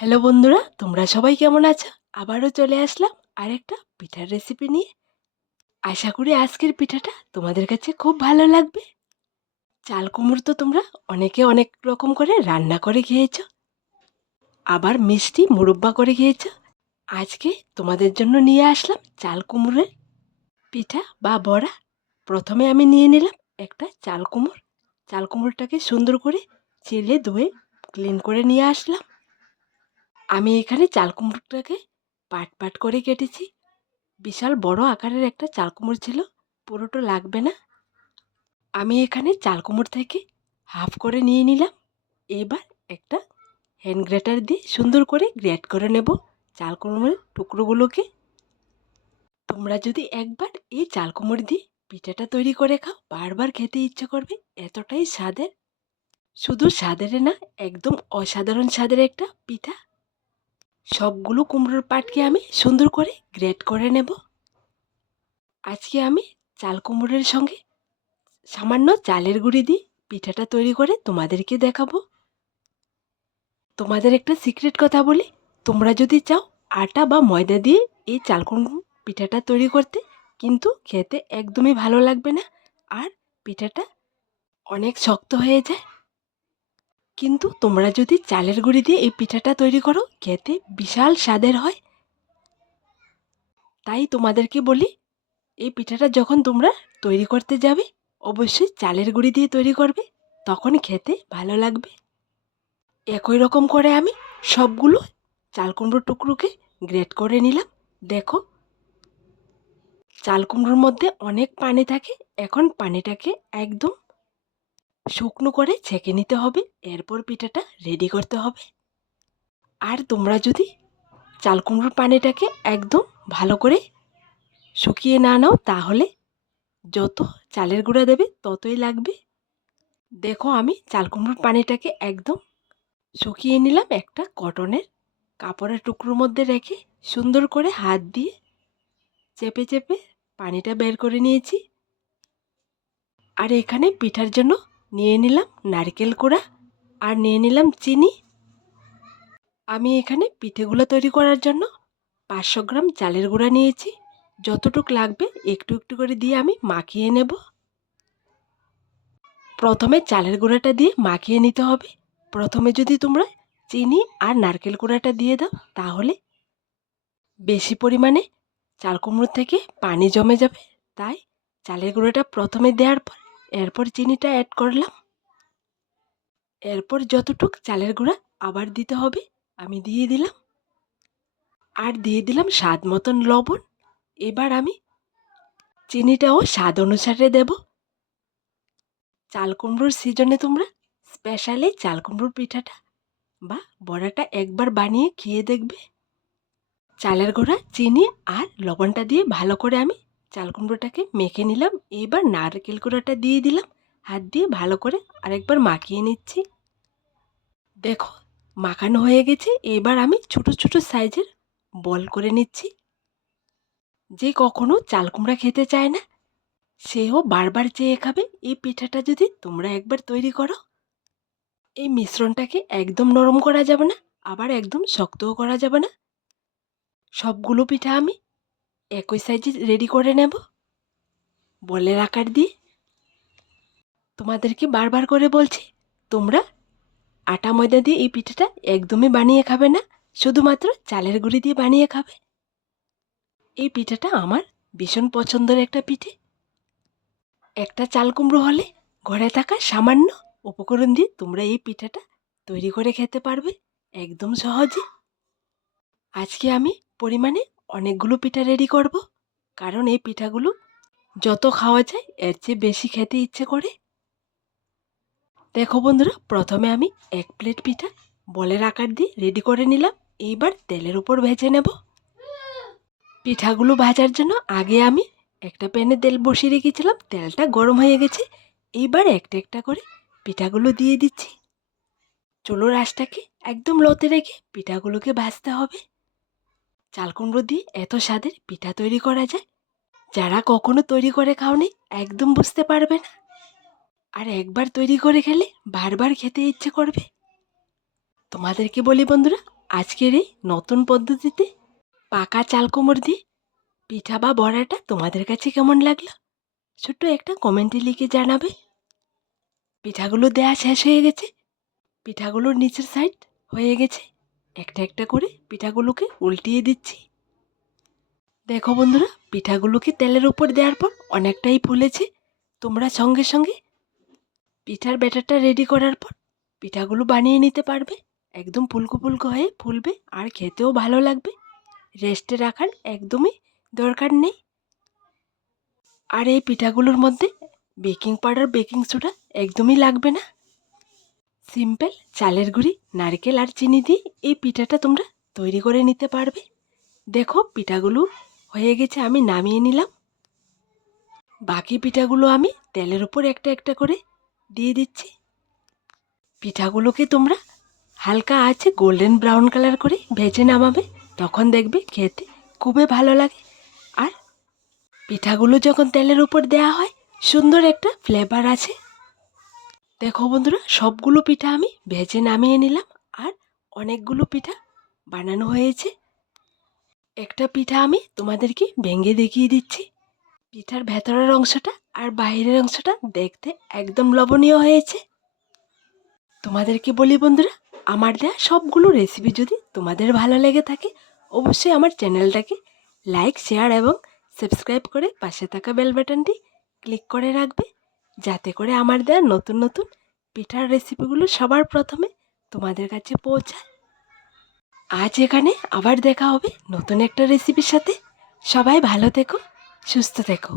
Hello বন্ধুরা, তোমরা সবাই কেমন আছো? আবারও চলে আসলাম আরেকটা পিঠার রেসিপি নিয়ে। আশা করি আজকের পিঠাটা তোমাদের কাছে খুব ভালো লাগবে। চাল কুমড়ো তো তোমরা অনেকে অনেক রকম করে রান্না করে খেয়েছো। আবার মিষ্টি মুরব্বা করে খেয়েছো। আজকে তোমাদের জন্য নিয়ে আসলাম চাল কুমড়োর পিঠা বা বড়া। প্রথমে আমি নিয়ে নিলাম একটা চাল কুমড়। চাল কুমড়োটাকে সুন্দর করে ছেলে ধুয়ে ক্লিন করে নিয়ে আসলাম। আমি এখানে চাল কুমড়োটাকে পাট পাট করে কেটেছি। বিশাল বড় আকারের একটা চাল কুমড়ো ছিল, পুরোটা লাগবে না। আমি এখানে চাল কুমড়ো থেকে হাফ করে নিয়ে নিলাম। এবার একটা হ্যান্ড গ্রেটার দিয়ে সুন্দর করে গ্রেট করে নেব চাল কুমড়োর টুকরোগুলোকে। তোমরা যদি একবার এই চাল কুমড়ো দিয়ে পিঠাটা তৈরি করে খাও, বারবার খেতে ইচ্ছে করবে, এতটাই স্বাদের। শুধু স্বাদের না, একদম অসাধারণ স্বাদের একটা পিঠা। সবগুলো কুমড়োর পাটকে আমি সুন্দর করে গ্রেট করে নেব। আজকে আমি চাল কুমড়োর সঙ্গে সামান্য চালের গুঁড়ি দিয়ে পিঠাটা তৈরি করে তোমাদেরকে দেখাবো। তোমাদের একটা সিক্রেট কথা বলি, তোমরা যদি চাও আটা বা ময়দা দিয়ে এই চাল কুমড়ো পিঠাটা তৈরি করতে, কিন্তু খেতে একদমই ভালো লাগবে না। আর পিঠাটা অনেক শক্ত হয়ে যায় কিন্তু তোমরা যদি চালের গুঁড়ি দিয়ে এই পিঠাটা তৈরি করো, খেতে বিশাল স্বাদের হয়। তাই তোমাদেরকে বলি, এই পিঠাটা যখন তোমরা তৈরি করতে যাবে, অবশ্যই চালের গুঁড়ি দিয়ে তৈরি করবে, তখন খেতে ভালো লাগবে। একই রকম করে আমি সবগুলো চাল কুমড়োর টুকরোকে গ্রেট করে নিলাম। দেখো, চাল কুমড়োর মধ্যে অনেক পানি থাকে, এখন পানিটাকে একদম শুকনো করে ছেঁকে নিতে হবে, এরপর পিঠাটা রেডি করতে হবে। আর তোমরা যদি চাল কুমড়োর পানিটাকে একদম ভালো করে শুকিয়ে না নাও, তাহলে যত চালের গুঁড়া দেবে, ততই লাগবে। দেখো, আমি চাল কুমড়োর পানিটাকে একদম শুকিয়ে নিলাম একটা কটনের কাপড়ের টুকরোর মধ্যে রেখে সুন্দর করে হাত দিয়ে চেপে চেপে পানিটা বের করে নিয়েছি। আর এখানে পিঠার জন্য নিয়ে নিলাম নারকেল কোড়া আর নিয়ে নিলাম চিনি। আমি এখানে পিঠেগুলো তৈরি করার জন্য পাঁচশো গ্রাম চালের গুঁড়া নিয়েছি। যতটুক লাগবে একটু একটু করে দিয়ে আমি মাখিয়ে নেব। প্রথমে চালের গুঁড়াটা দিয়ে মাখিয়ে নিতে হবে। প্রথমে যদি তোমরা চিনি আর নারকেল গুঁড়াটা দিয়ে দাও তাহলে বেশি পরিমাণে চাল কুমড়ো থেকে পানি জমে যাবে। তাই চালের গুঁড়োটা প্রথমে দেওয়ার পর এরপর চিনিটা অ্যাড করলাম। এরপর যতটুক চালের গুঁড়া আবার দিতে হবে, আমি দিয়ে দিলাম। আর দিয়ে দিলাম স্বাদ মতন লবণ। এবার আমি চিনিটাও স্বাদ অনুসারে দেব। চাল কুমড়োর সিজনে তোমরা স্পেশালি চাল কুমড়োর পিঠাটা বা বড়াটা একবার বানিয়ে খেয়ে দেখবে। চালের গুঁড়া, চিনি আর লবণটা দিয়ে ভালো করে আমি চাল কুমড়োটাকে মেখে নিলাম। এবার নারকেল কুড়াটা দিয়ে দিলাম। হাত দিয়ে ভালো করে আরেকবার মাখিয়ে নিচ্ছি। দেখো, মাখানো হয়ে গেছে। এবার আমি ছোট ছোট সাইজের বল করে নিচ্ছি। যে কখনো চাল কুমড়া খেতে চায় না, সেও বারবার চেয়ে খাবে। এই পিঠাটা যদি তোমরা একবার তৈরি করো, এই মিশ্রণটাকে একদম নরম করা যাবে না, আবার একদম শক্তও করা যাবে না। সবগুলো পিঠা আমি একই সাইজে রেডি করে নেব। বলের আকার দিয়ে তোমাদেরকে বারবার করে বলছি, তোমরা আটা ময়দা দিয়ে এই পিঠাটা একদমই বানিয়ে খাবে না, শুধুমাত্র চালের গুঁড়ি দিয়ে বানিয়ে খাবে। এই পিঠাটা আমার ভীষণ পছন্দের একটা পিঠে। একটা চাল কুমড়ো হলে ঘরে থাকা সামান্য উপকরণ দিয়ে তোমরা এই পিঠাটা তৈরি করে খেতে পারবে, একদম সহজে। আজকে আমি পরিমাণে অনেকগুলো পিঠা রেডি করব। কারণ এই পিঠাগুলো যত খাওয়া যায়, এর চেয়ে বেশি খেতে ইচ্ছে করে। দেখো বন্ধুরা, প্রথমে আমি এক প্লেট পিঠা বলের আকার দিয়ে রেডি করে নিলাম। এইবার তেলের উপর ভেজে নেব। পিঠাগুলো ভাজার জন্য আগে আমি একটা প্যানে তেল বসিয়ে রেখেছিলাম, তেলটা গরম হয়ে গেছে। এইবার একটা একটা করে পিঠাগুলো দিয়ে দিচ্ছি। চুলোর আঁচটাকে একদম লোতে রেখে পিঠাগুলোকে ভাজতে হবে। চাল কুমড়ো দিয়ে এত স্বাদের পিঠা তৈরি করা যায়? যারা কখনো তৈরি করে খাওনি একদম বুঝতে পারবে না। আর একবার তৈরি করে খেলে বারবার খেতে ইচ্ছে করবে। তোমাদেরকে বলি বন্ধুরা, আজকের এই নতুন পদ্ধতিতে পাকা চাল কোমর দিয়ে পিঠা বা বড়াটা তোমাদের কাছে কেমন লাগল? ছোট্ট একটা কমেন্টে লিখে জানাবে। পিঠাগুলো দেয়া শেষ হয়ে গেছে। পিঠাগুলোর নিচের সাইড হয়ে গেছে। একটা একটা করে পিঠাগুলোকে উল্টিয়ে দিচ্ছি। দেখো বন্ধুরা, পিঠাগুলোকে তেলের উপর দেওয়ার পর অনেকটাই ফুলেছে। তোমরা সঙ্গে সঙ্গে পিঠার ব্যাটারটা রেডি করার পর পিঠাগুলো বানিয়ে নিতে পারবে। একদম ফুলকো ফুলকো হয়ে ফুলবে, আর খেতেও ভালো লাগবে। রেস্টে রাখার একদমই দরকার নেই। আর এই পিঠাগুলোর মধ্যে বেকিং পাউডার বেকিং সোডা একদমই লাগবে না। সিম্পল চালের গুঁড়ি, নারকেল আর চিনি দিয়ে এই পিঠাটা তোমরা তৈরি করে নিতে পারবে। দেখো পিঠাগুলো হয়ে গেছে, আমি নামিয়ে নিলাম। বাকি পিঠাগুলো আমি তেলের উপর একটা একটা করে দিয়ে দিচ্ছি। পিঠাগুলোকে তোমরা হালকা আছে গোল্ডেন ব্রাউন কালার করে ভেজে নামাবে, তখন দেখবে খেতে খুবই ভালো লাগে। আর পিঠাগুলো যখন তেলের উপর দেওয়া হয়, সুন্দর একটা ফ্লেভার আছে। দেখো বন্ধুরা, সবগুলো পিঠা আমি ভেজে নামিয়ে নিলাম আর অনেকগুলো পিঠা বানানো হয়েছে। একটা পিঠা আমি তোমাদেরকে ভেঙে দেখিয়ে দিচ্ছি। পিঠার ভেতরের অংশটা আর বাইরের অংশটা দেখতে একদম লবণীয় হয়েছে। তোমাদেরকে বলি বন্ধুরা, আমার দেয়া সবগুলো রেসিপি যদি তোমাদের ভালো লেগে থাকে, অবশ্যই আমার চ্যানেলটাকে লাইক শেয়ার এবং সাবস্ক্রাইব করে পাশে থাকা বেল বাটনটি ক্লিক করে রাখবে। যাতে করে আমার দেওয়া নতুন নতুন পিঠার রেসিপিগুলো সবার প্রথমে তোমাদের কাছে পৌঁছায়। আজ এখানে আবার দেখা হবে নতুন একটা রেসিপির সাথে। সবাই ভালো থেকো, সুস্থ থেকো।